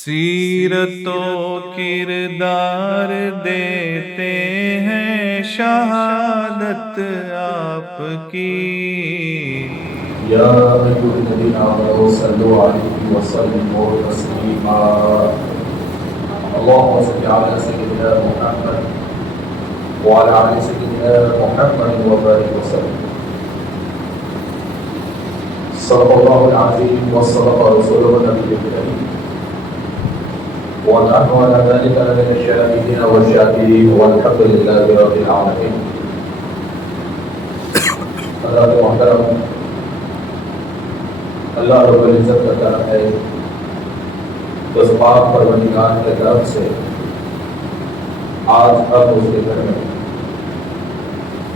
سیرت و کردار دیتے ہیں شہادت آپ کی۔ یا ایھا الذین آمنوا صلوا علیہ وسلموا تسلیما۔ اللهم صل علی سیدنا محمد وعلی آل سیدنا محمد وبارک وسلم۔ صدق اللہ العظیم وصدق رسولہ النبی الکریم ونحن على ذلك لمن الشاهدين والشاكرين والحمد لله رب العالمين۔ حضرات محترم، اللہ رب العزت کا کرم ہے، اس پاک پروردگار کے طرف سے آج ہم اس کے گھر میں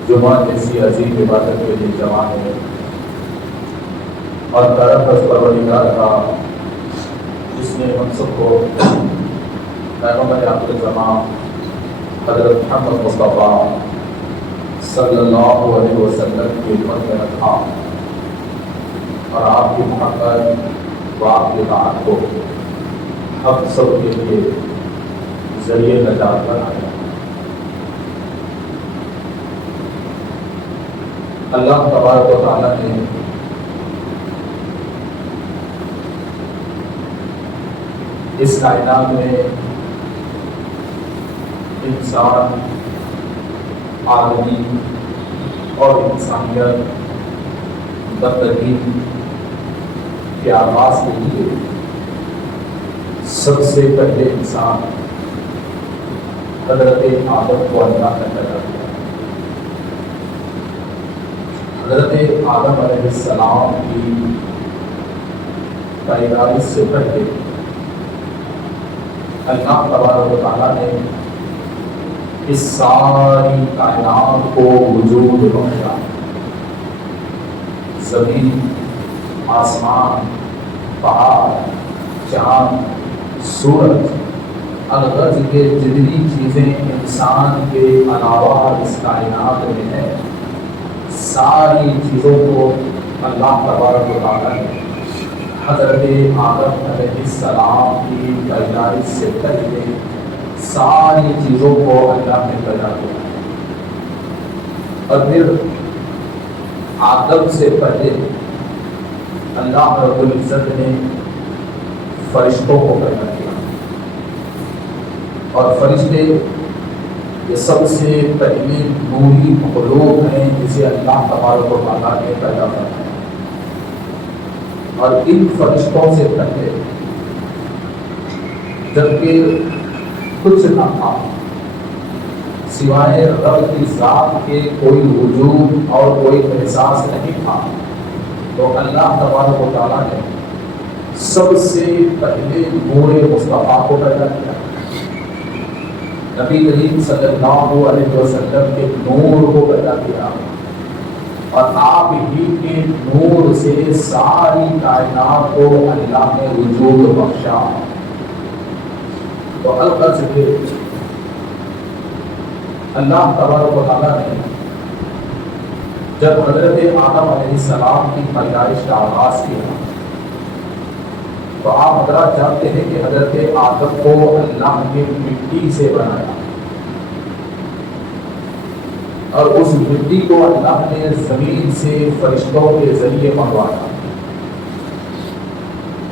جمعہ جیسی عظیم عبادت کے لیے جمع ہے، اور طرف اس پروردگار کا جس نے ہم سب کو پیغمبر آخر زمان حضرت محمد مصطفیٰ صلی اللہ علیہ وسلم کی خدمت میں رکھا، اور آپ کی محبت و آپ کی اطاعت کو ہم سب کے لیے ذریعہ نجات بنایا۔ اللہ تبارک و تعالیٰ نے اس کائنات میں انسان، آدمی اور انسانیت بندگی کے آغاز کے لیے سب سے پہلے انسان حضرت آدم کو اللہ نے پیدا کیا۔ حضرت آدم علیہ السلام کی پیدائش سے پہلے اللہ تبارک و تعالیٰ نے اس ساری کائنات کو وجود بخشا۔ زمین، آسمان، پہاڑ، چاند، سورج، الغرض کے جتنی چیزیں انسان کے علاوہ اس کائنات میں ہیں، ساری چیزوں کو اللہ تبارک و تعالیٰ نے حضرت آدم علیہ السلام کی پیدائش سے پہلے ساری چیزوں کو اللہ نے پیدا کیا، اور پھر آدم سے پہلے اللہ رب العزت نے فرشتوں کو پیدا کیا، اور فرشتے یہ سب سے پہلے نوری مخلوق ہیں جسے اللہ تبارک و تعالیٰ نے پیدا کیا، اور ان فرشتوں سے پہلے جبکہ کچھ نہ تھا سوائے رب کی ذات کے، کوئی وجود اور کوئی احساس نہیں تھا، تو اللہ تبارک و تعالیٰ نے سب سے پہلے نور مصطفیٰ کو پیدا کیا، نبی کریم صلی اللہ علیہ وسلم کے نور کو پیدا کیا، اور آپ ہی کے نور سے ساری کائنات کو اللہ نے وجود بخشا۔ تو الغرض کہ اللہ تبارک و تعالیٰ نے جب حضرت آدم علیہ السلام کی پیدائش کا آغاز کیا، تو آپ حضرات جانتے ہیں کہ حضرت آدم کو اللہ نے مٹی سے بنایا، اور اس مٹی کو اللہ نے زمین سے فرشتوں کے ذریعے منگوایا۔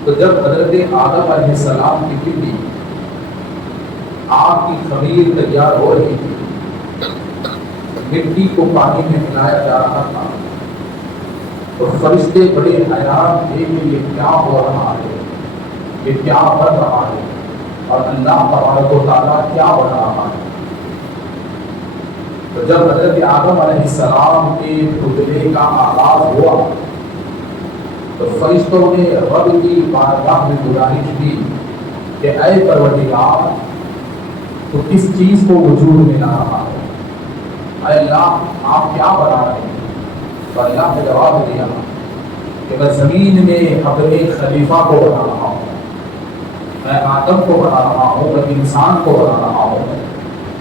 تو جب حضرت آدم علیہ السلام کی مٹی آگ کی خمیر تیار ہو رہی تھی، مٹی کو پانی میں ملایا جا رہا تھا، تو فرشتے بڑے حیران تھے کہ یہ کیا ہو رہا ہے، یہ کیا بن رہا ہے، اور اللہ تبارک و تعالیٰ کیا بنا رہا ہے۔ تو جب حضرت آدم علیہ السلام کے پتلے کا آغاز ہوا، تو فرشتوں نے رب کی بارگاہ میں گزارش کی کہ اے پروردگار، تو کس چیز کو وجود میں لا رہا ہے؟ اے اللہ، آپ کیا بنا رہے ہیں؟ تو اللہ نے جواب دیا کہ میں زمین میں اپنے خلیفہ کو بنا رہا ہوں، میں آدم کو بنا رہا ہوں، میں انسان کو بنا رہا ہوں،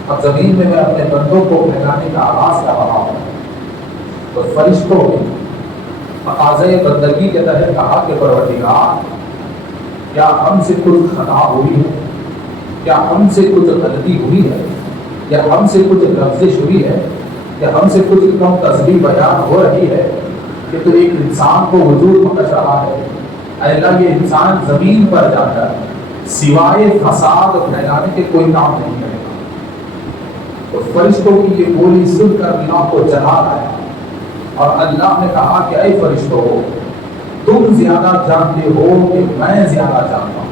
اب زمین میں اپنے بندوں کو پھیلانے کا آغاز کر رہا ہوں۔ تو فرشتوں نے تقاضۂ بندگی کے تحت کہا کہ پروردگار، کیا ہم سے کچھ خطا ہوئی ہے؟ کیا ہم سے کچھ غلطی ہوئی ہے؟ کیا ہم سے کچھ لفزش ہوئی ہے؟ کیا ہم سے کچھ کم تصویر بیان ہو رہی ہے کہ تو ایک انسان کو وجود بخش رہا ہے؟ اے اللہ، یہ انسان زمین پر جا کر سوائے فساد پھیلانے کے کوئی کام نہیں کرے گا۔ تو فرشتوں کی یہ بولی سن کر اللہ کو جلا آیا اور اللہ نے کہا کہ اے فرشتوں، تم زیادہ جانتے ہو کہ میں زیادہ جانتا ہوں۔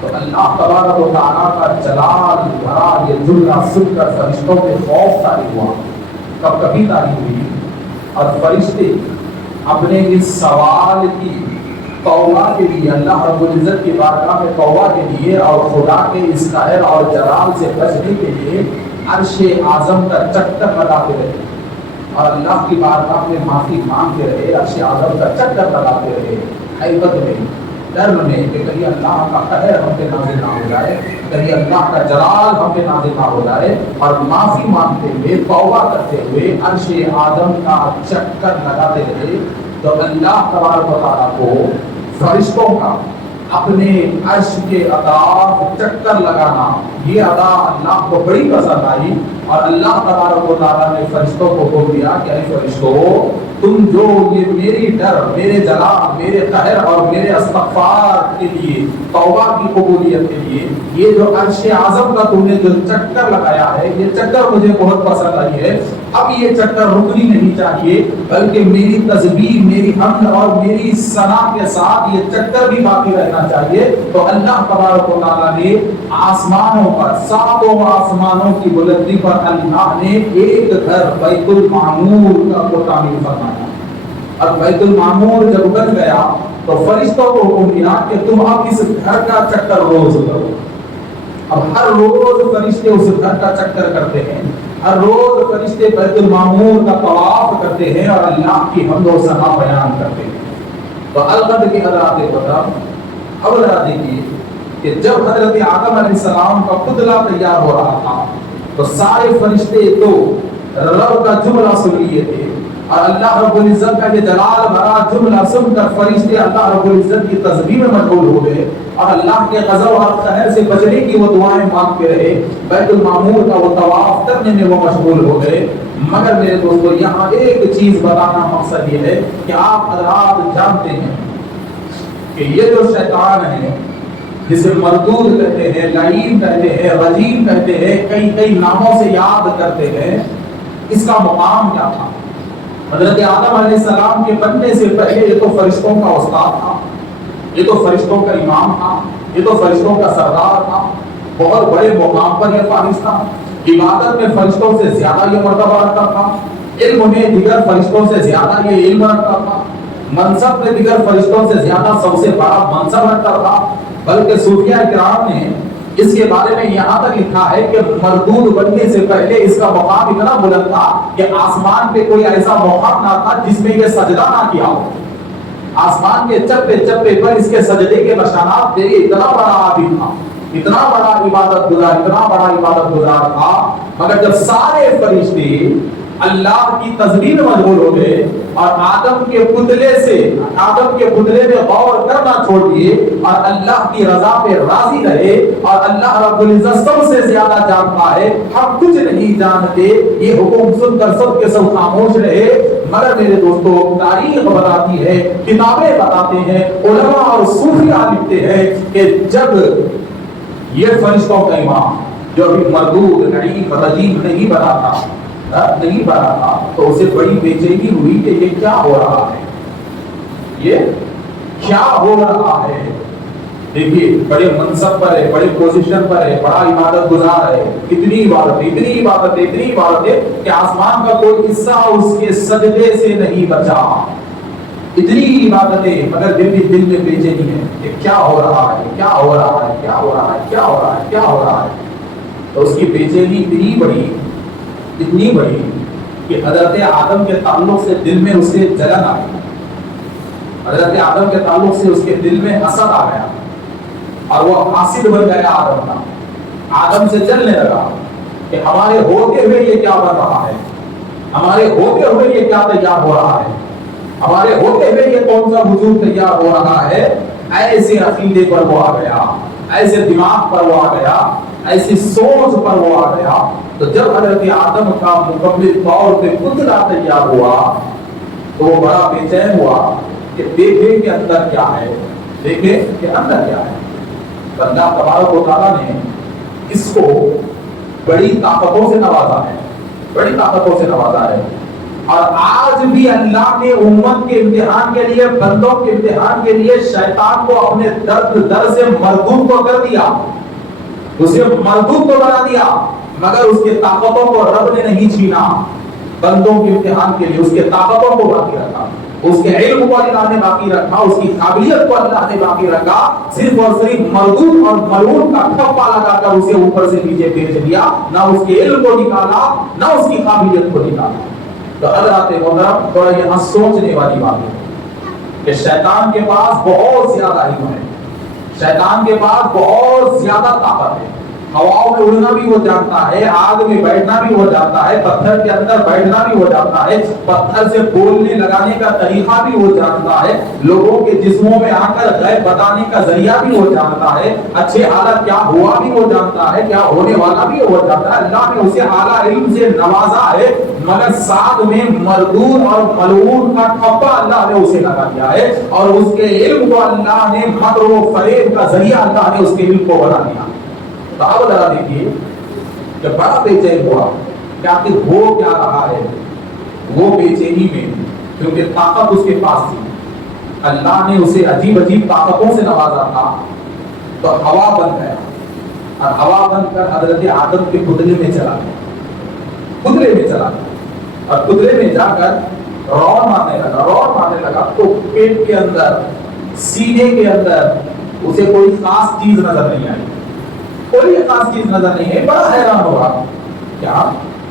تو اللہ تبارک و تعالیٰ کا جلال بھرا یہ جملہ سن کر فرشتوں کے خوف طاری ہوا، کبھی طاری ہوئی، اور فرشتے اپنے اس سوال کی توبہ کے لیے اللہ رب العزت کی بارگاہ میں توبہ کے لیے اور خدا کے اس قہر اور جلال سے بچنے کے لیے عرش اعظم کا چکر لگاتے رہے اور اللہ کی بارگاہ میں معافی مانگتے رہے، عرش اعظم کا چکر لگاتے رہے، حیبت میں، ڈر میں کہ کہیں اللہ کا قہر ہم پہ نازل نہ ہو جائے، کہیں اللہ کا جلال ہم پہ نازل نہ ہو جائے، اور معافی مانگتے ہوئے، توبہ کرتے ہوئے عرش اعظم کا چکر لگاتے رہے۔ تو اللہ تبارک و تعالیٰ کو فرشتوں کا اپنے عرش کے اطراف چکر لگانا، یہ ادا اللہ کو بڑی پسند آئی، اور اللہ تبارک و تعالیٰ نے فرشتوں کو حکم دیا کہ اے فرشتوں، تم جو یہ میری ڈر، میرے جلال، میرے قہر اور میرے استغفار کے لیے، توبہ کی قبولیت کے لیے یہ جو عرش اعظم کا تم نے جو چکر لگایا ہے، یہ چکر مجھے بہت پسند آئی ہے۔ اب یہ چکر رکنی نہیں چاہیے، بلکہ میری تسبیح، میری حمد اور میری ثنا کے ساتھ یہ چکر بھی باقی رہنا چاہیے۔ تو اللہ تبارک و تعالیٰ نے آسمانوں پر، ساتوں آسمانوں کی بلندی پر اللہ نے ایک گھر بیت المعمور کو تعمیر فرمایا، اور بیت المعمور جب بن گیا تو فرشتوں کو حکم دیا کہ تم اب اس گھر کا چکر روز کرو۔ اب ہر روز فرشتے اس گھر کا چکر کرتے ہیں، ہر روز فرشتے بیت المعمور کا طواف کرتے ہیں اور اللہ کی حمد و ثنا بیان کرتے ہیں۔ تو البتہ کی حضرات اب ذرا دیکھیے کہ جب حضرت آدم علیہ السلام کا پتلا تیار ہو رہا تھا تو سارے فرشتے تو رب کا جملہ سن لیے تھے، اور اللہ رب العزت کا یہ جلال بھرا جملہ سن کر فرشتے اللہ رب العزت کی تسبیح میں مشغول ہو گئے، اور اللہ کے غضب اور قہر سے بچنے کی وہ دعائیں مانگتے رہے، بیت المعمور کا وہ طواف کرنے میں وہ مشغول ہو گئے۔ مگر میرے دوستو، یہاں ایک چیز بتانا مقصد یہ ہے کہ آپ حضرات جانتے ہیں کہ یہ جو شیطان ہے، جسے مردود کہتے ہیں، لعین کہتے ہیں، رجیم کہتے ہیں، کئی ناموں سے یاد کرتے ہیں، اس کا مقام کیا تھا؟ حضرت آدم علیہ السلام کے بننے سے پہلے یہ تو فرشتوں کا استاد تھا، یہ تو فرشتوں کا امام تھا، یہ تو فرشتوں کا سردار تھا، بہت بڑے مقام پر یہ فارغ تھا، عبادت میں فرشتوں سے زیادہ یہ مرتبہ رکھتا تھا، علم میں دیگر فرشتوں سے زیادہ یہ علم رکھتا تھا، منصب میں دیگر فرشتوں سے زیادہ سب سے بڑا منصب رکھتا تھا۔ بلکہ صوفیہ کرام نے اس کے بارے میں یہاں تک لکھا ہے کہ مردود بننے سے پہلے اس کا مقام اتنا بلند تھا کہ آسمان پہ کوئی ایسا مقام نہ تھا جس میں یہ سجدہ نہ کیا ہو۔ آسمان کے چپے چپے پر اس کے سجدے کے نشانات تھے، اتنا بڑا عابد تھا، اتنا بڑا عبادت گزار، اتنا بڑا عبادت گزار تھا۔ مگر جب سارے فرشتے اللہ کی تسبیح میں مشغول ہو گئے اور آدم کے پتلے میں غور کرنا چھوڑ دیے اور اللہ کی رضا پہ راضی رہے، اور اللہ رب العزت سب سے زیادہ جانتا ہے، ہم کچھ نہیں جانتے، یہ حکم سن کر سب کے سب خاموش رہے۔ مگر میرے دوستو، تاریخ بتاتی ہے، کتابیں بتاتے ہیں، علماء اور صوفیاء لکھتے ہیں کہ جب یہ فرشتوں کا امام جو ابھی مردود لعین رجیم نہیں بنا تھا تو اسے بڑی بے چینی ہوئی کہ یہ کیا ہو رہا ہے، یہ کیا ہو رہا ہے۔ دیکھیے، بڑے منصب پر ہے، بڑے پوزیشن پر ہے، بڑا عبادت گزار ہے، اتنی عبادت کہ آسمان کا کوئی حصہ اس کے سجدے سے نہیں بچا، اتنی عبادتیں، مگر پھر بھی دل میں بے چینی ہے کہ کیا ہو رہا ہے، کیا ہو رہا ہے، کیا ہو رہا ہے، کیا ہو رہا ہے، کیا ہو رہا ہے۔ تو اس کی بے چینی اتنی بڑی کہ حضرت آدم کے تعلق سے دل میں اس سے جلن آ گئی، حضرت آدم کے تعلق سے اس کے دل میں حسد آ گیا، اور وہ حاسد بن گیا آدم کا، آدم سے جلنے لگا کہ ہمارے ہوتے ہوئے یہ کیا بن رہا ہے، ہمارے ہوتے ہوئے یہ کیا تیار ہو رہا ہے، ہمارے ہوتے ہوئے یہ کون سا وجود تیار ہو رہا ہے۔ ایسے عقیدے پر وہ آ گیا، ایسے دماغ پر وہ آ گیا، ایسی سوچ پر وہ آ گیا، تو جب حضرت آدم کا مکمل طور پہ پتلا تیار ہوا تو وہ بڑا بے چین ہوا کہ دیکھے کہ اندر کیا ہے، دیکھے کہ اندر کیا ہے۔ اللہ تبارک و تعالیٰ نے اس کو بڑی طاقتوں سے نوازا ہے، بڑی طاقتوں سے نوازا ہے، اور آج بھی اللہ نے امت کے امتحان کے لیے، بندوں کے امتحان کے لیے شیطان کو اپنے در سے مردود کو کر دیا، اسے مردود کو بنا دیا، مگر اس کے طاقتوں کو رب نے نہیں چھینا۔ بندوں کے امتحان کے لیے اس کے طاقتوں کو باقی رکھا، اس کے علم کو اللہ نے باقی رکھا، اس کی قابلیت کو اللہ نے باقی رکھا، صرف اور صرف مردود اور ملعون کا ٹھپا لگا کر اسے اوپر سے نیچے بھیج دیا، نہ اس کے علم کو نکالا نہ اس کی قابلیت کو نکالا۔ تو حضرات محترم تھوڑا یہاں سوچنے والی بات ہے کہ شیطان کے پاس بہت زیادہ علم ہے، شیطان کے پاس بہت زیادہ طاقت ہے، ہواؤں میں اڑنا بھی وہ جانتا ہے، آگ میں بیٹھنا بھی وہ جانتا ہے، پتھر کے اندر بیٹھنا بھی وہ جانتا ہے، پتھر سے بولنے لگانے کا طریقہ بھی وہ جانتا ہے، لوگوں کے جسموں میں آ کر غیب بتانے کا ذریعہ بھی وہ جانتا ہے، اچھے حالت کیا ہوا بھی وہ جانتا ہے، کیا ہونے والا بھی وہ جانتا ہے۔ اللہ نے اسے اعلیٰ علم سے نوازا ہے، مگر ساتھ میں مردود اور ملعون کا ٹھپا اللہ نے اسے لگا دیا ہے، اور اس کے علم کو اللہ نے مکر و فریب کا ذریعہ اللہ نے اس کے علم کو بنا دیا۔ تو اب ذرا دیکھیے کہ بڑا بے چین ہوا کہ آخر ہو کیا رہا ہے۔ وہ بے چینی میں کیونکہ طاقت اس کے پاس تھی، اللہ نے اسے عجیب عجیب طاقتوں سے نوازا تھا، تو ہوا بن گیا، اور ہوا بن کر حضرت آدم کے پتلے میں چلا گیا، پتلے میں چلا گیا، اور پتلے میں جا کر روڑ مارنے لگا تو پیٹ کے اندر، سینے کے اندر اسے کوئی خاص چیز نظر نہیں آئی، کوئی خاص چیز نظر نہیں ہے۔ بڑا حیران ہوا، کیا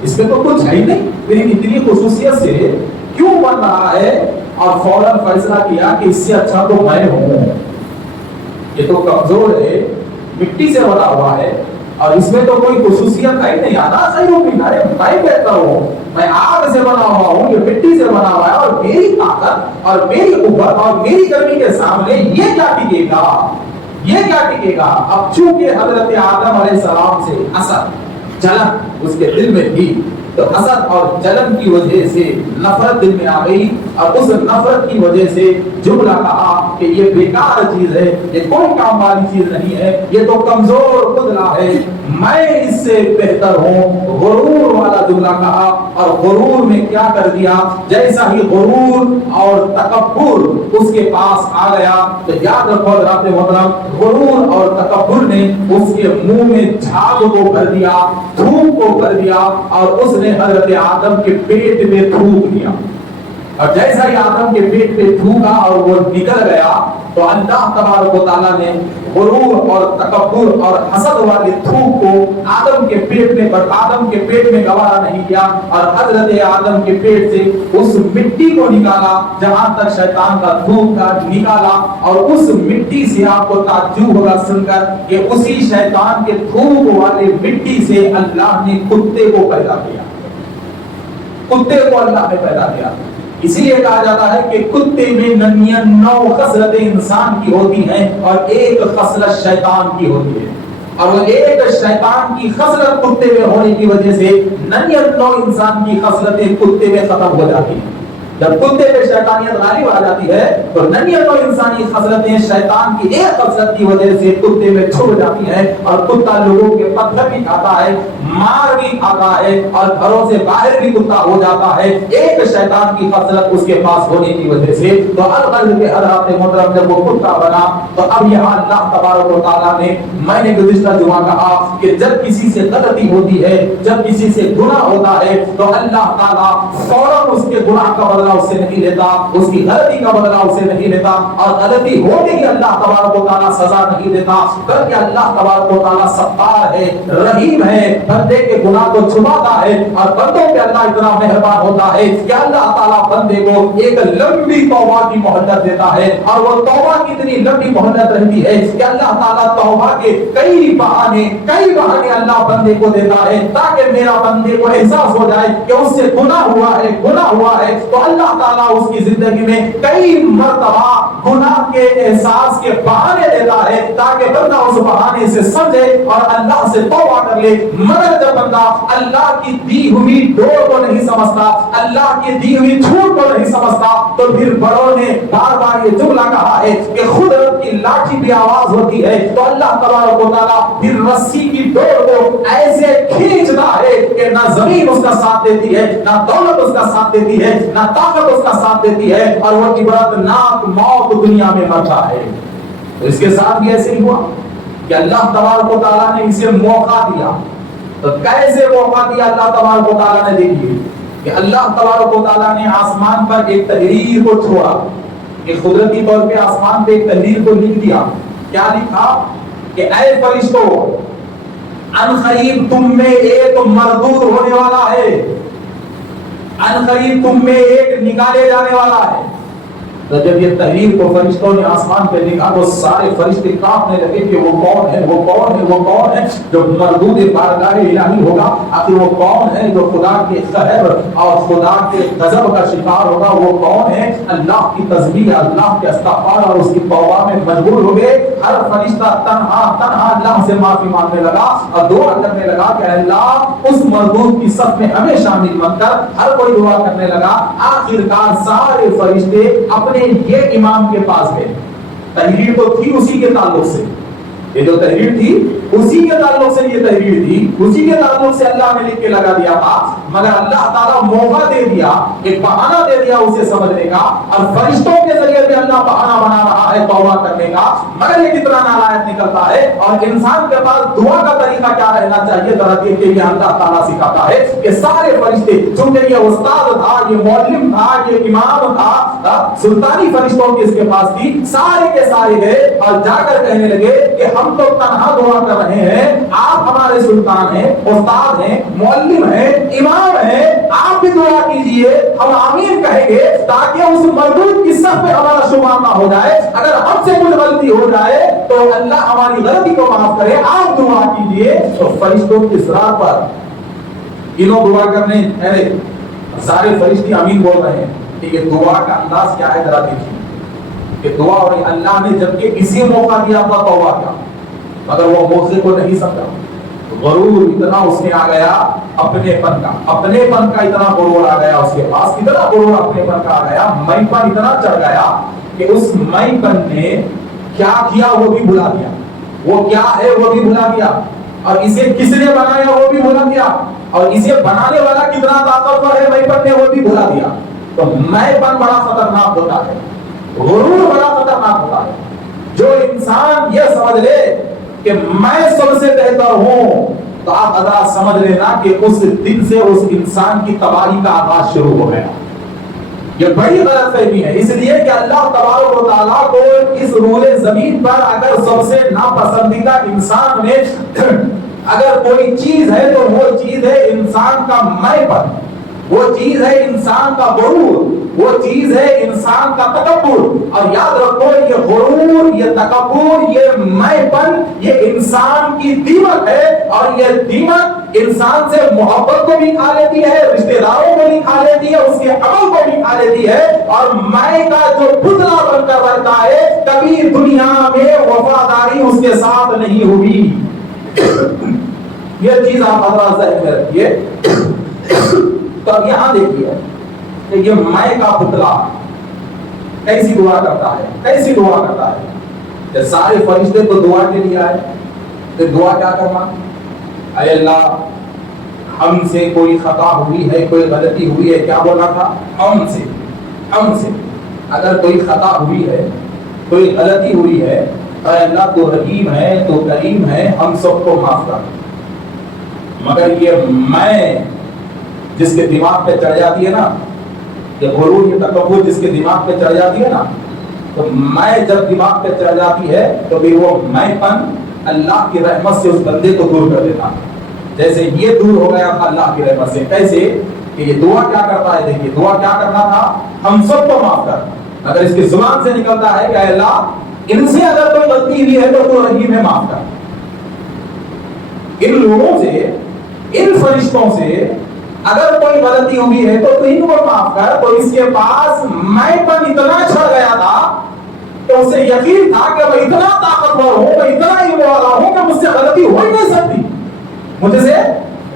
اس میں تو کچھ ہے ہی نہیں، میری اتنی خصوصیت سے کیوں بن رہا ہے؟ اور فوراً فیصلہ کیا کہ اس سے اچھا تو میں ہوں، یہ تو کمزور ہے، مٹی سے بنا ہوا ہے، اور اس میں تو کوئی خصوصیت ہے نہیں، آنا صحیح ہو میں کہتا ہوں میں آگ سے بنا ہوا ہوں، یہ مٹی سے بنا ہوا ہے، اور میری طاقت اور میری قوت اور میری گرمی کے سامنے یہ کیا ٹکے گا، یہ کیا ٹکے گا؟ اب چونکہ حضرت آدم علیہ السلام سے حسد جلن اس کے دل میں تھی، تو حسد اور جلن کی وجہ سے نفرت دل میں آ گئی، اور اس نفرت کی وجہ سے جملہ کہا کہ یہ بیکار چیز ہے، یہ کوئی کام والی چیز نہیں ہے، یہ تو کمزور پتلا ہے، میں اس سے بہتر ہوں۔ غرور والا جملہ کہا، اور غرور میں کیا کر دیا؟ جیسا ہی غرور اور تکبر اس کے پاس آ گیا تو یاد رکھو حضرات محترم، غرور اور تکبر نے اس کے منہ میں جھاگ کو بھر دیا، تھوک کو بھر دیا، اور اس نے حضرت آدم کے پیٹ میں تھوک دیا، اور جیسا ہی آدم کے پیٹ پہ تھوکا اور وہ نکل گیا تو اللہ تبارک و تعالیٰ نے غرور اور تکبر اور حسد والے تھوک کو آدم کے پیٹ میں گوارا نہیں کیا، اور حضرت آدم کے پیٹ سے اس مٹی کو نکالا جہاں تک شیطان کا تھوک کا نکالا، اور اس مٹی سے آپ کو تعجب ہوگا سن کر کہ اسی شیطان کے تھوک والے مٹی سے اللہ نے کتے کو پیدا کیا، کتے کو اللہ نے پیدا کیا۔ اسی لیے کہا جاتا ہے کہ کتے میں 99 خصلتیں انسان کی ہوتی ہیں اور ایک خصلت شیطان کی ہوتی ہے، اور وہ ایک شیطان کی خصلت کتے میں ہونے کی وجہ سے 99 انسان کی خصلتیں کتے میں ختم ہو جاتی ہیں۔ جب کتے پہ شیطانیت غالب آ جاتی ہے تو 99 انسانی خصلتیں شیطان کی ایک خصلت کی وجہ سے کتے میں چھپ جاتی ہیں، اور کتا لوگوں کے پتھر بھی کھاتا ہے، مار بھی کھاتا ہے، اور گھروں سے باہر بھی کتا ہو جاتا ہے، ایک شیطان کی خصلت اس کے پاس ہونے کی وجہ سے۔ تو الغرض کے حضرات محترم جب وہ کتا بنا تو اب یہاں اللہ تبارک و تعالیٰ نے، میں نے گزشتہ جمعہ کہا کہ جب کسی سے غلطی ہوتی ہے، جب کسی سے گناہ ہوتا ہے تو اللہ تعالیٰ فوراً اس کے گناہ کا بدلہ اس سے نہیں لیتا، اس کی غلطی کا بدلہ اس سے نہیں لیتا، اور غلطی ہونے کی اللہ تبارک و تعالیٰ سزا نہیں دیتا، بلکہ اللہ تبارک و تعالیٰ ستار ہے، رحیم ہے، بندے کے گناہ کو چھپاتا ہے، اور بندوں پہ اللہ اتنا مہربان ہوتا ہے کہ اللہ تعالیٰ بندے کو ایک لمبی توبہ کی مہلت دیتا ہے، اور وہ توبہ کی اتنی لمبی مہلت رہتی ہے کہ اللہ تعالیٰ توبہ کے کئی بہانے اللہ بندے کو دیتا ہے، تاکہ میرا بندے کو احساس ہو جائے کہ اس سے گناہ ہوا ہے، تو اللہ تعالیٰ اس کی زندگی میں کئی مرتبہ گناہ کے احساس کے بہانے دیتا ہے تاکہ بندہ اس بہانے سے سمجھے اور اللہ سے توبہ کر لے. مگر جب بندہ اللہ کی دی ہوئی ڈور کو نہیں سمجھتا, اللہ کی دی ہوئی جھوٹ کو نہیں سمجھتا, تو پھر بڑوں نے بار بار یہ جملہ کہا ہے کہ قدرت کی لاٹھی بھی آواز ہوتی ہے, تو اللہ تبارک و تعالیٰ پھر رسی کی ڈور کو ایسے کھینچتا ہے کہ نہ زمین اس کا ساتھ دیتی ہے, نہ دولت اس کا ساتھ دیتی ہے, نہ طاقت اس کا ساتھ دیتی ہے, اور وہ عبرتناک موت دنیا میں مرتا ہے. تو اس کے ساتھ بھی ایسے ہی ہوا کہ اللہ تبارک و تعالیٰ نے اسے موقع دیا. تو کیسے موقع دیا اللہ تبارک و تعالیٰ نے؟ دیکھیے کہ اللہ تبارک و تعالیٰ نے آسمان پر ایک تحریر کو چھوڑا, ایک قدرتی طور پہ آسمان پہ ایک تحریر کو لکھ دیا. کیا لکھا کہ اے فرشتوں, ان قریب تم میں ایک مردود ہونے والا ہے, ان قریب تم میں ایک نکالے جانے والا ہے. تو جب یہ تحریر کو فرشتوں نے آسمان پہ لکھا تو سارے فرشتے کانپنے لگے کہ وہ کون ہے, وہ کون ہے, وہ کون ہے جو مردود بارگاہ الہی ہوگا. آخر وہ کون ہے جو خدا کے قہر اور خدا کے غضب کا شکار ہوگا؟ وہ کون ہے؟ اللہ کی تسبیح, اللہ کے استغفار اور اس کی توبہ میں مجبور ہو گئے. ہر فرشتہ تنہا اللہ سے معافی مانگنے لگا اور دعا کرنے لگا کہ اللہ اس مردود کی صف میں ہمیں شامل مت کر. ہر کوئی دعا کرنے لگا. آخرکار سارے فرشتے اپنے یہ امام کے پاس گئے. تحریر تو تھی اسی کے تعلق سے, یہ جو تحریر تھی اسی کے تعلق سے, یہ تحریر تھی اسی کے تعلق سے اللہ نے لکھ کے لگا دیا تھا. مگر اللہ تعالیٰ موقع دے دیا, ایک بہانہ دے دیا اسے سمجھنے کا, اور فرشتوں کے ذریعے بھی اللہ بہانہ بنا رہا ہے توبہ کرنے کا. مگر یہ کتنا نالائق نکلتا ہے. اور انسان کے پاس دعا کا طریقہ کیا رہنا چاہیے ذرا دیکھیے. یہ اللہ تعالیٰ سکھاتا ہے کہ سارے فرشتے, چونکہ یہ استاد تھا, یہ معلم تھا, یہ امام تھا, سلطانی فرشتوں کی اس کے پاس تھی, سارے کے سارے گئے اور جا کر کہنے لگے کہ ہم تو تنہا دعا کر رہے ہیں, آپ ہمارے سلطان ہیں, استاد ہیں, معلم ہیں, امام ہیں, آپ بھی دعا کیجئے, ہم آمین کہیں گے تاکہ اس مردود کی صف میں ہمارا شمار نہ ہو جائے. اگر ہم سے کوئی غلطی ہو جائے تو اللہ ہماری غلطی کو معاف کرے, آپ دعا کیجئے. تو فرشتوں کی اصرار پر انہوں دعا کرنے ٹھہرے. سارے فرشتے آمین بول رہے ہیں کہ یہ دعا کا انداز کیا ہے ذرا دیکھیے کہ دعا اور اللہ نے جبکہ اسی موقع دیا تھا توبہ کا, مگر وہ موقع کو نہیں سمجھا. غرور اتنا اس میں آ گیا, اپنے پن کا اتنا غرور آ گیا اس کے پاس, اتنا غرور اپنے پن کا آ گیا, میں پن اتنا چڑھ گیا کہ اس میں پن نے کیا کیا وہ بھی بھلا دیا, وہ کیا ہے وہ بھی بھلا دیا, اور اسے کس نے بنایا وہ بھی بھلا دیا, اور اسے بنانے والا کتنا طاقتور ہے میں پن نے وہ بھی بھلا دیا. تو میں پن بڑا خطرناک ہوتا ہے, غرور بڑا خطرناک ہوتا ہے. جو انسان یہ سمجھ لے کہ میں سب سے بہتر ہوں, تو آپ ذرا سمجھ لینا کہ اس دن سے اس انسان کی تباہی کا آغاز شروع ہو گیا. یہ بڑی غلط فہمی ہے, اس لیے کہ اللہ تبارک و تعالیٰ کو اس روئے زمین پر اگر سب سے ناپسندیدہ انسان میں اگر کوئی چیز ہے تو وہ چیز ہے انسان کا میں پن, وہ چیز ہے انسان کا غرور, وہ چیز ہے انسان کا تکبر. اور یاد رکھو یہ غرور, یہ تکبر, یہ میں پن, یہ انسان کی دیمک ہے, اور یہ دیمک انسان سے محبت کو بھی کھا لیتی ہے, رشتہ داروں کو بھی کھا لیتی ہے, اس کے عمل کو بھی کھا لیتی ہے, اور میں کا جو پتلا بن کر رہتا ہے کبھی دنیا میں وفاداری اس کے ساتھ نہیں ہوگی. یہ چیز آپ حضرات ذہن میں رکھیے. تو اب یہاں دیکھیے کہ یہ میں کا پتلا کیسی دعا کرتا ہے, کیسی دعا کرتا ہے. کہ سارے فرشتے تو دعا کے لیے آئے, تو دعا کیا کرنا, اے اللہ ہم سے کوئی خطا ہوئی ہے, کوئی غلطی ہوئی ہے. کیا بولنا تھا, ہم سے اگر کوئی خطا ہوئی ہے, کوئی غلطی ہوئی ہے, اے اللہ تو رحیم ہے, تو کریم ہے, ہم سب کو معاف کر. مگر یہ میں جس کے دماغ پہ چڑھ جاتی ہے نا, یہ غرور, یہ تکبر جس کے دماغ پہ چڑھ جاتی ہے نا, تو میں جب دماغ پہ چڑھ جاتی ہے تو پھر وہ میں پن اللہ کی رحمت سے اس بندے کو دور کر دیتا ہے. جیسے یہ دور ہو گیا تھا اللہ کی رحمت سے. کیسے کہ یہ دعا کیا کرتا ہے, دیکھیے دعا کیا کرنا تھا, ہم سب کو معاف کر. اگر اس کی زبان سے نکلتا ہے کہ اے اللہ ان سے اگر کوئی غلطی ہوئی ہے تو رحیم ہے, معاف کر. ان لوگوں سے, ان فرشتوں سے اگر کوئی غلطی ہوئی ہے تو ان کو معاف کر. تو اس کے پاس میں پر اتنا چڑھ گیا تھا کہ اسے یقین تھا کہ میں اتنا طاقتور ہوں, میں اتنا علم والا ہوں کہ مجھ سے غلطی ہو ہی نہیں سکتی, مجھے سے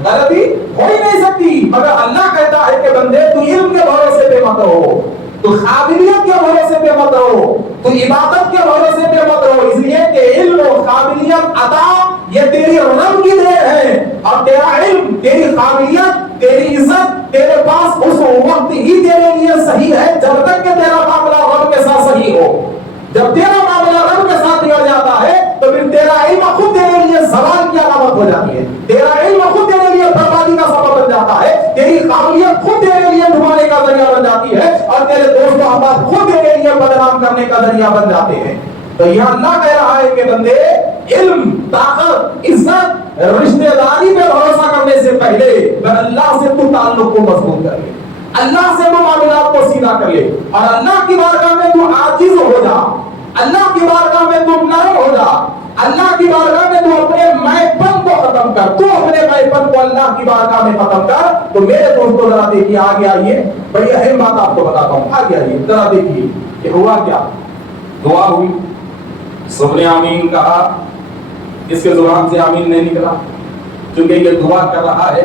غلطی ہو ہی نہیں سکتی. مگر اللہ کہتا ہے کہ بندے تو علم کے بھروسے پہ مت رہو, تو قابلیت کے بھروسے پہ مت رہو, تو عبادت کے بھروسے پہ مت رہو. اس لیے کہ علم و قابلیت عطا یہ تیری رب کی دین ہے, اور تیرا علم, تیری قابلیت, تیری عزت تیرے پاس اس وقت ہی تیرے لیے صحیح ہے جب تک کہ تیرا معاملہ رب کے ساتھ صحیح ہو. جب تیرا معاملہ رب کے ساتھ بگڑ جاتا ہے تو پھر تیرا علم خود تیرے لیے زوال کی علامت ہو جاتی ہے, تیرا علم خود تیرے لیے بربادی کا سبب بن جاتا ہے, تیری قابلیت خود تیرے لیے ڈوبانے کا ذریعہ بن جاتی ہے, اور تیرے دوست و احباب خود تیرے لیے بدنام کرنے کا ذریعہ بن جاتے ہیں. تو یہ اللہ کہہ رہا ہے کہ بندے علم, طاقت, عزت, رشتہ داری پہ بھروسہ کرنے سے پہلے اللہ سے تو تعلق کو مضبوط کر لے, اللہ سے تو معاملات کو سیدھا کر لے, اور اللہ کی بارگاہ میں تو عاجز ہو جا, اللہ کی بارگاہ میں تو نرم ہو جا, اللہ کی بارگاہ میں تو اپنے میں پن کو ختم کر, تو اپنے میں پن کو اللہ کی بارگاہ میں ختم کر. تو میرے دوستوں ذرا دیکھیے, آگے آئیے, بڑی اہم بات آپ کو بتاتا ہوں, آگے آئیے ذرا دیکھیے کہ ہوا کیا. دعا ہوئی, سب نے آمین کہا, اس کے زبان سے آمین نہیں نکلا کیونکہ یہ دعا کر رہا ہے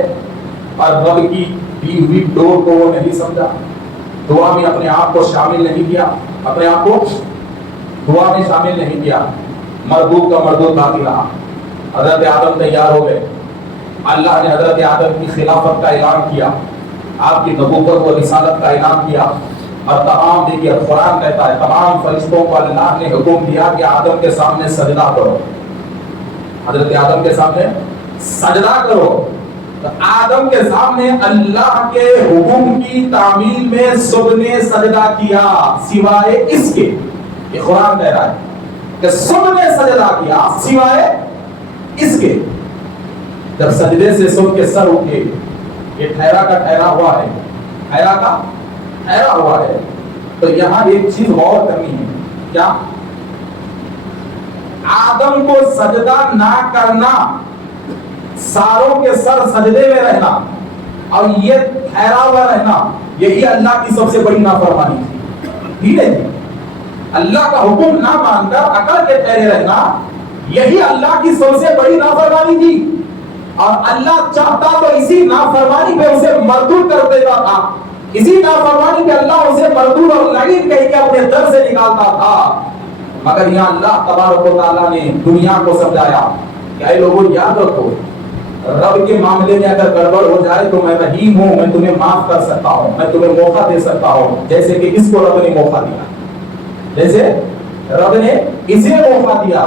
اور رب کی دی ہوئی ڈور کو وہ نہیں سمجھا, دعا میں اپنے آپ کو شامل نہیں کیا, اپنے آپ کو دعا میں شامل نہیں کیا, مردود کا مردود باقی رہا. حضرت آدم تیار ہو گئے, اللہ نے حضرت آدم کی خلافت کا اعلان کیا, آپ کی نبوت و رسالت کا اعلان کیا, اور تمام, دیکھیے قرآن کہتا ہے تمام فرشتوں کو اللہ نے حکم دیا کہ آدم کے سامنے سجدہ کرو, حضرت آدم کے سامنے سجدہ کرو. تو آدم کے سامنے اللہ کے حکم کی تعمیل میں سب نے سجدہ کیا سوائے اس کے. یہ قرآن کہہ رہا ہے کہ سب نے سجدہ کیا سوائے اس کے. جب سجدے سے سب کے سر اٹھے, یہ ٹھہرا کا ٹھہرا ہوا ہے, ٹھہرا کا ٹھہرا ہوا ہے. تو یہاں ایک چیز غور کرنی ہے, کیا آدم کو سجدہ نہ کرنا, ساروں کے سر سجدے میں رہنا اور یہ ٹھہرا ہوا رہنا, یہی اللہ کی سب سے بڑی نافرمانی تھی. ٹھیک ہے جی, اللہ کا حکم نہ مان کر اکڑ کے ٹھہرے رہنا, یہی اللہ کی سب سے بڑی نافرمانی تھی. اور اللہ چاہتا تو اسی نافرمانی پہ اسے مردود کر دیتا تھا, اسی نافرمانی پہ اللہ اسے مردود اور لعین کہہ کے اپنے در سے نکالتا تھا. مگر یہاں اللہ تبارک و تعالیٰ نے دنیا کو سمجھایا کہ اے لوگوں یاد رکھو, رب کے معاملے میں اگر گڑبڑ ہو جائے تو میں رحیم ہوں, میں تمہیں معاف کر سکتا ہوں, میں تمہیں موقع دے سکتا ہوں, جیسے کہ اس کو رب نے موقع دیا, جیسے رب نے اسے موقع دیا.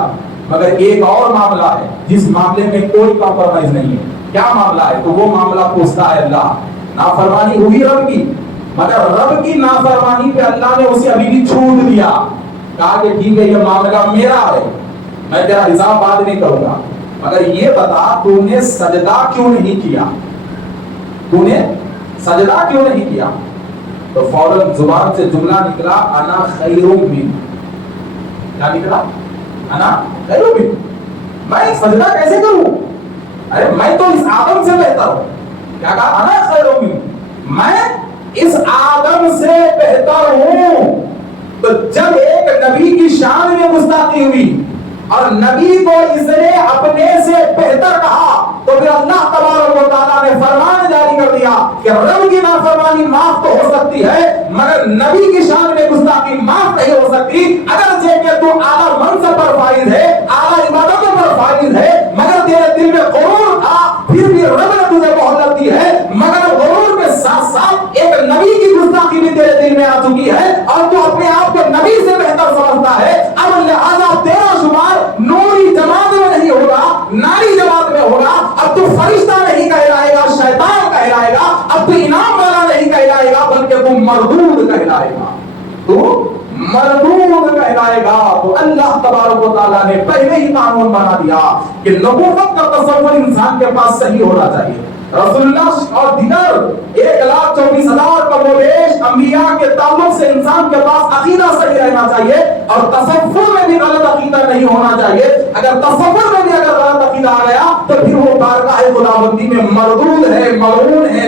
مگر ایک اور معاملہ ہے جس معاملے میں کوئی کمپرومائز نہیں ہے. کیا معاملہ ہے؟ تو وہ معاملہ پوچھتا ہے اللہ, نافرمانی ہوئی رب کی, مگر رب کی نافرمانی پہ اللہ نے اسے ابھی بھی چھوٹ دیا, کہا کہ ٹھیک ہے یہ معاملہ میرا ہے, میں تیرا حساب بعد میں کروں گا, مگر یہ بتا تو نے سجدہ کیوں نہیں کیا, تو نے سجدہ کیوں نہیں کیا؟ تو فوراً زبان سے جملہ نکلا, انا خیر من. کیا نکلا؟ انا خیر من. میں سجدہ کیسے کروں؟ ارے میں تو اس آدم سے بہتر ہوں. کیا کہا؟ انا خیر من, میں اس آدم سے بہتر ہوں. تو جب ایک نبی کی شان میں گستاخی ہوئی اور نبی کو اس نے اپنے سے بہتر کہا, تو پھر اللہ تبارک و تعالیٰ نے فرمان جاری کر دیا کہ رب کی نافرمانی معاف تو ہو سکتی ہے مگر نبی کی شان میں گستاخی معاف نہیں ہو سکتی. اگرچہ کہ تو اعلیٰ منصب پر فائز ہے, اعلیٰ عبادتوں پر فائز ہے, مگر تیرے دل میں غرور تھا, پھر بھی رب نے تجھے مہلت دی ہے, مگر غرور کے ساتھ ساتھ ایک نبی کی گستاخی بھی تیرے دل میں آ چکی ہے اور تو اپنے آپ کو نبی سے بہتر سمجھتا ہے. اب لہذا تیرا شمار نوری جماعت میں نہیں ہوگا, ناری جماعت میں ہوگا. اب تو فرشتہ نہیں کہلائے گا, شیطان کہلائے گا, اب تو انعام والا نہیں کہلائے گا, بلکہ تو مردود کہلائے گا, تو مردود کہلائے گا. تو اللہ تبارک و تعالیٰ نے پہلے ہی قانون بنا دیا کہ نبوت کا تصور انسان کے پاس صحیح ہونا چاہیے. رسول اللہ اور دیگر 1,24,000 کم و بیش انبیاء کے تعلق سے انسان کے پاس عقیدہ صحیح رہنا چاہیے اور تصور میں بھی غلط عقیدہ نہیں ہونا چاہیے. اگر تصور میں بھی اگر غلط عقیدہ آ گیا تو پھر وہ بارگاہ خداوندی میں مردود ہے, ملعون ہے,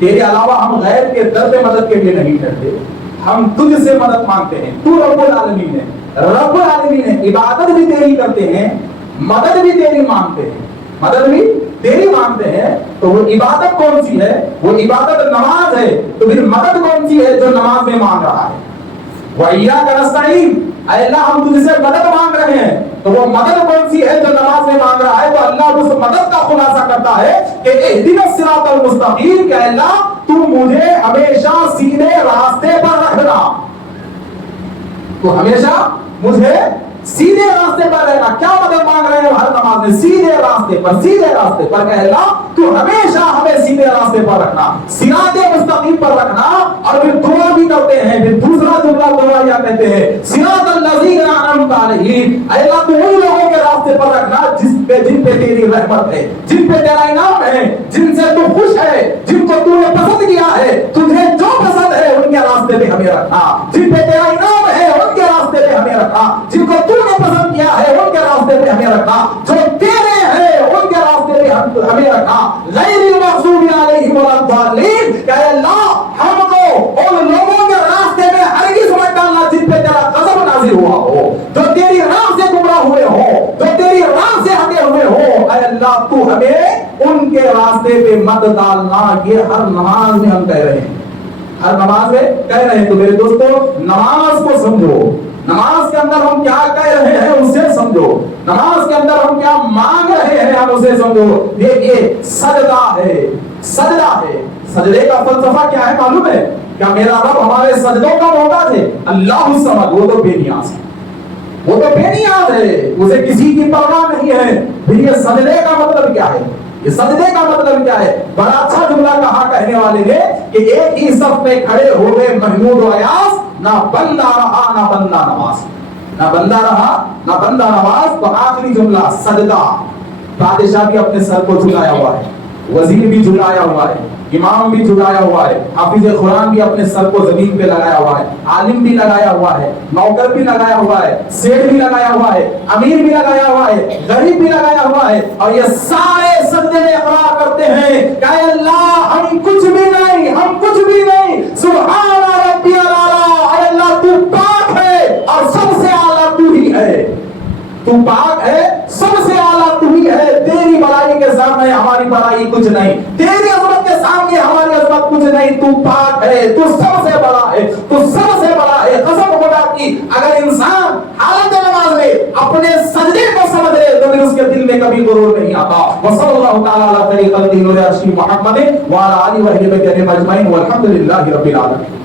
تیرے علاوہ ہم غیر کے در پہ مدد کے لیے نہیں ٹھہرتے، ہم تجھ سے مدد مانگتے ہیں، تو رب العالمین ہے، رب العالمین ہے، عبادت بھی تیری کرتے ہیں، مدد بھی تیری مانگتے ہیں، مدد بھی تیری مانگتے ہیں۔ تو وہ عبادت کون سی ہے؟ وہ عبادت نماز ہے، تو پھر مدد کون سی ہے جو نماز میں مانگ رہا ہے؟ وَإِيَّاكَ نَسْتَعِينُ، اے اللہ ہم تجھ سے مدد مانگ رہے ہیں، تو وہ مدد کون سی ہے جو نماز میں مانگ رہا ہے؟ تو اللہ اس مدد کا خلاصہ کرتا ہے کہ اہدنا الصراط المستقیم، کہ اللہ تو مجھے ہمیشہ سیدھے راستے پر رکھنا، تو ہمیشہ مجھے سیدھے راستے پر رہنا۔ کیا مدد مانگ رہے ہیں ہر نماز میں؟ سیدھے راستے پر، سیدھے راستے پر، کہ اللہ تو ہمیشہ ہمیں سیدھے راستے پر رکھنا، صراط مستقیم پر رکھنا۔ اور پھر دعا بھی کرتے ہیں، پھر دوسرا جملہ دعا کیا کہتے ہیں؟ صراط الذین انعمت علیہم، اے اللہ تو ان لوگوں کے راستے پر رکھنا جن پہ تیری رحمت ہے، جن پہ تیرا انعام ہے، جن سے تو خوش ہے، جن کو تو نے پسند کیا ہے، تجھے جو پسند ہے ان کے راستے پہ ہمیں رکھنا، جن پہ تیرا انعام ہے ان کے راستے پہ ہمیں رکھنا، جن کو تو نے پسند کیا ہے ان کے راستے پہ ہمیں رکھنا، جو تیرے ہیں ان کے راستے پہ ہمیں رکھنا، غیر المغضوب علیہم ولا الضالین، کہ اللہ ہم کو ان لوگوں کے راستے میں ہرگز مت ڈالنا جن پہ تیرا غضب نازل ہوا ہو، جو تیری راہ سے گمراہ ہوئے ہو، جو تیری راہ سے ہٹے ہوئے ہو، اے اللہ تو ہمیں ان کے راستے پہ مت ڈالنا۔ یہ ہر نماز میں ہم کہہ رہے ہیں، ہر نماز میں کہہ رہے ہیں۔ تو میرے دوستو نماز کو سمجھو، نماز کے اندر ہم کیا کہہ رہے ہیں اسے سمجھو، نماز کے اندر ہم کیا مانگ رہے ہیں ہم اسے سمجھو۔ دیکھیے سجدہ ہے، سجدہ ہے، سجدے کا فلسفہ کیا ہے معلوم ہے؟ کیا میرا رب ہمارے سجدوں کا محتاج ہے؟ اللہ الصمد، وہ تو بے نیاز ہے، وہ تو بے نیاز ہے، اسے کسی کی پرواہ نہیں ہے۔ پھر یہ سجدے کا مطلب کیا ہے؟ یہ سجدے کا مطلب کیا ہے؟ بڑا اچھا جملہ کہا کہنے والے نے کہ ایک ہی صف میں کھڑے ہوئے محمود و ایاز، نہ بندہ رہا نہ بندہ نواز، نہ بندہ رہا نہ بندہ نواز۔ تو آخری جملہ سجدہ، بادشاہ بھی اپنے سر کو جھکایا ہوا ہے، وزیر بھی جھکایا ہوا ہے، امام بھی جھکایا ہوا ہے، حافظ قرآن بھی اپنے سر کو زمین پہ لگایا ہوا ہے، عالم بھی لگایا ہوا ہے، نوکر بھی لگایا ہوا ہے، سیٹ بھی لگایا ہوا ہے، امیر بھی لگایا ہوا ہے، غریب بھی لگایا ہوا ہے، اور یہ سارے سجدے میں اقرار کرتے ہیں کہ اے اللہ ہم کچھ بھی نہیں، ہم کچھ بھی نہیں، سبحان ربی الاعلی، اے اللہ تو پاک ہے اور سب سے اعلیٰ تو ہی ہے، تو پاک ہے، سب سے اعلیٰ تو ہی ہے، تیری بڑائی کے سامنے ہماری بڑائی کچھ نہیں، تیری عظمت کے سامنے ہماری عظمت کچھ نہیں، تو پاک ہے، تو سب سے بڑا ہے، تو سب سے بڑا ہے۔ قسم خدا کی اگر انسان حالت نماز میں اپنے سجدے کو سمجھ لے تو پھر اس کے دل میں کبھی غرور نہیں آتا۔ وصلی اللہ تعالی علی خیر خلقہ محمد وعلی آلہ وصحبہ اجمعین والحمد للہ رب العالمین۔